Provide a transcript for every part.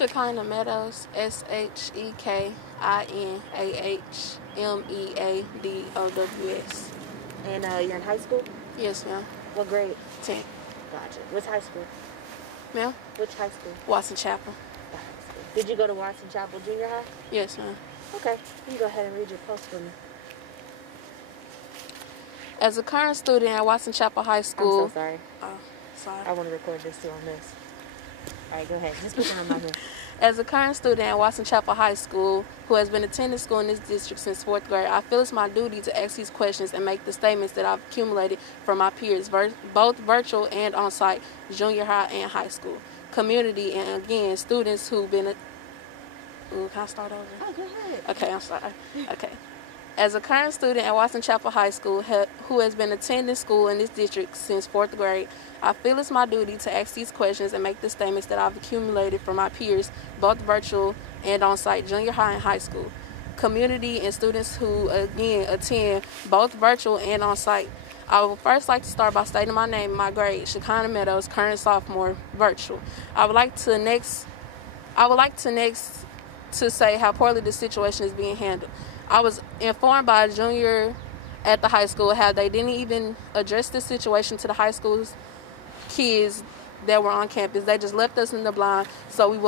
Shekinah Meadows, SHEKINAHMEADOWS. And you're in high school? Yes, ma'am. What grade? 10. Gotcha. Which high school? Ma'am? Which high school? Watson Chapel. Did you go to Watson Chapel Junior High? Yes, ma'am. Okay. You can go ahead and read your post for me. As a current student at Watson Chapel High School... I'm so sorry. Oh, sorry. I want to record this too on this. All right, go ahead. Just put it on my head. As a current student at Watson Chapel High School who has been attending school in this district since 4th grade, I feel it's my duty to ask these questions and make the statements that I've accumulated from my peers, both virtual and on-site, junior high and high school, community, and again, students who've been... Ooh, can I start over? Oh, go ahead. Okay, I'm sorry. Okay. As a current student at Watson Chapel High School who has been attending school in this district since 4th grade, I feel it's my duty to ask these questions and make the statements that I've accumulated from my peers, both virtual and on-site, junior high and high school, community, and students who, again, attend both virtual and on-site. I would first like to start by stating my name and my grade, Shekinah Meadows, current sophomore, virtual. I would like to next to say how poorly the situation is being handled. I was informed by a junior at the high school how they didn't even address this situation to the high school's kids that were on campus. They just left us in the blind, so we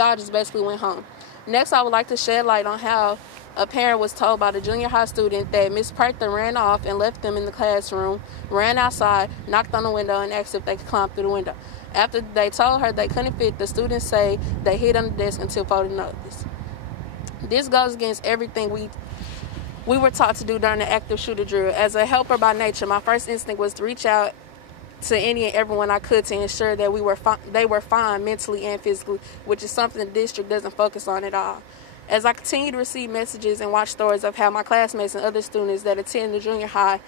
all just basically went home. Next, I would like to shed light on how a parent was told by the junior high student that Miss Prather ran off and left them in the classroom, ran outside, knocked on the window, and asked if they could climb through the window. After they told her they couldn't fit, the students say they hid on the desk until further notice. This goes against everything we were taught to do during the active shooter drill. As a helper by nature, my first instinct was to reach out to any and everyone I could to ensure that they were fine mentally and physically, which is something the district doesn't focus on at all. As I continue to receive messages and watch stories of how my classmates and other students that attend the junior high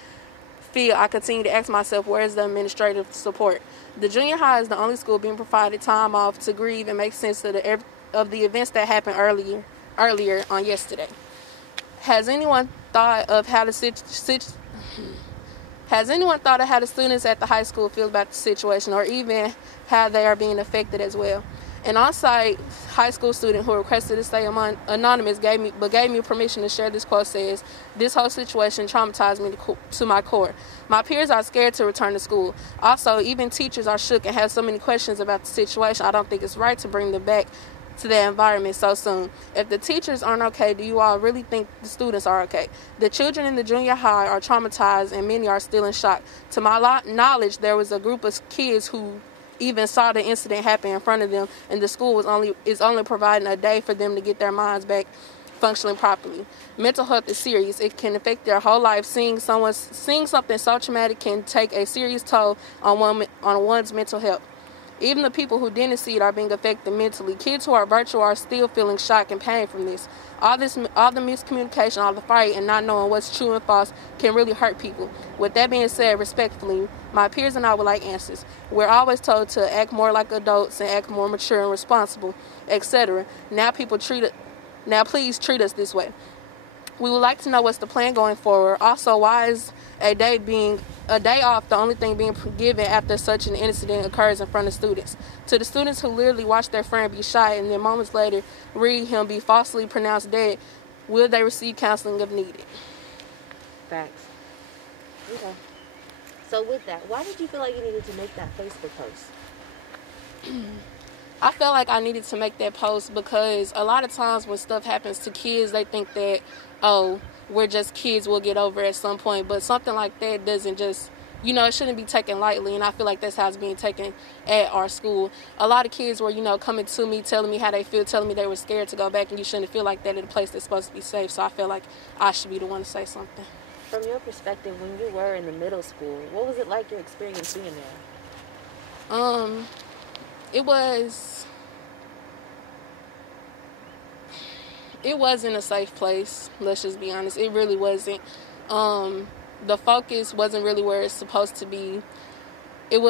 feel, I continue to ask myself, where is the administrative support? The junior high is the only school being provided time off to grieve and make sense of the events that happened earlier on yesterday. Has anyone thought of how the students at the high school feel about the situation, or even how they are being affected as well? An on-site high school student who requested to stay anonymous gave me permission to share this quote says, "This whole situation traumatized me to my core. My peers are scared to return to school. Also, even teachers are shook and have so many questions about the situation. I don't think it's right to bring them back to that environment so soon. If the teachers aren't okay, do you all really think the students are okay? The children in the junior high are traumatized and many are still in shock. To my knowledge, there was a group of kids who even saw the incident happen in front of them, and the school is only providing a day for them to get their minds back functioning properly. Mental health is serious. It can affect their whole life. Seeing something so traumatic can take a serious toll on one's mental health. Even the people who didn't see it are being affected mentally. Kids who are virtual are still feeling shock and pain from this. All the miscommunication, all the fight, and not knowing what's true and false can really hurt people. With that being said, respectfully, my peers and I would like answers. We're always told to act more like adults and act more mature and responsible, etc. Now please treat us this way. We would like to know what's the plan going forward. Also, why is a day off the only thing being given after such an incident occurs in front of students? To the students who literally watched their friend be shot and then moments later read him be falsely pronounced dead, will they receive counseling if needed? Facts. Okay. So with that, why did you feel like you needed to make that Facebook post? I felt like I needed to make that post because a lot of times when stuff happens to kids, they think that, oh, we're just kids, we'll get over it at some point. But something like that doesn't just, it shouldn't be taken lightly. And I feel like that's how it's being taken at our school. A lot of kids were, coming to me, telling me how they feel, telling me they were scared to go back. And you shouldn't feel like that at a place that's supposed to be safe. So I feel like I should be the one to say something. From your perspective, when you were in the middle school, what was it like, your experience being there? It wasn't a safe place, let's just be honest. It really wasn't. The focus wasn't really where it's supposed to be. It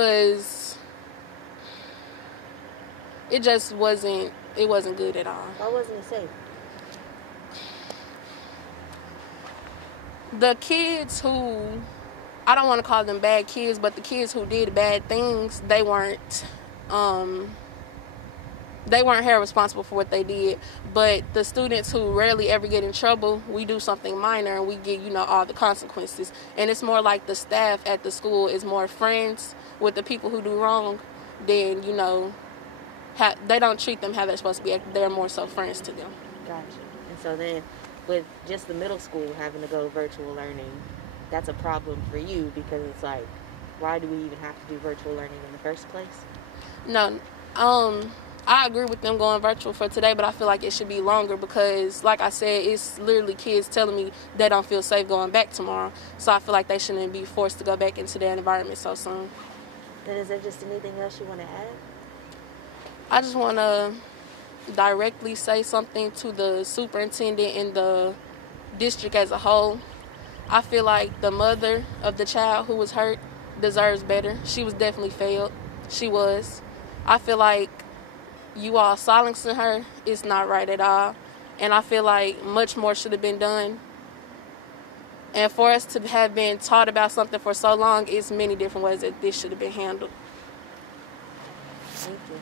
just wasn't good at all. Why wasn't it safe? The kids who, I don't want to call them bad kids, but the kids who did bad things, they weren't they weren't held responsible for what they did. But the students who rarely ever get in trouble, we do something minor and we get, all the consequences. And it's more like the staff at the school is more friends with the people who do wrong than, they don't treat them how they're supposed to be. They're more so friends to them. Gotcha. And so then with just the middle school having to go virtual learning, that's a problem for you because it's like, why do we even have to do virtual learning in the first place? No, I agree with them going virtual for today, but I feel like it should be longer because, like I said, it's literally kids telling me they don't feel safe going back tomorrow. So I feel like they shouldn't be forced to go back into their environment so soon. And is there just anything else you want to add? I just want to directly say something to the superintendent and the district as a whole. I feel like the mother of the child who was hurt deserves better. She was definitely failed. She was. I feel like you all silencing her is not right at all. And I feel like much more should have been done. And for us to have been taught about something for so long, it's many different ways that this should have been handled. Thank you.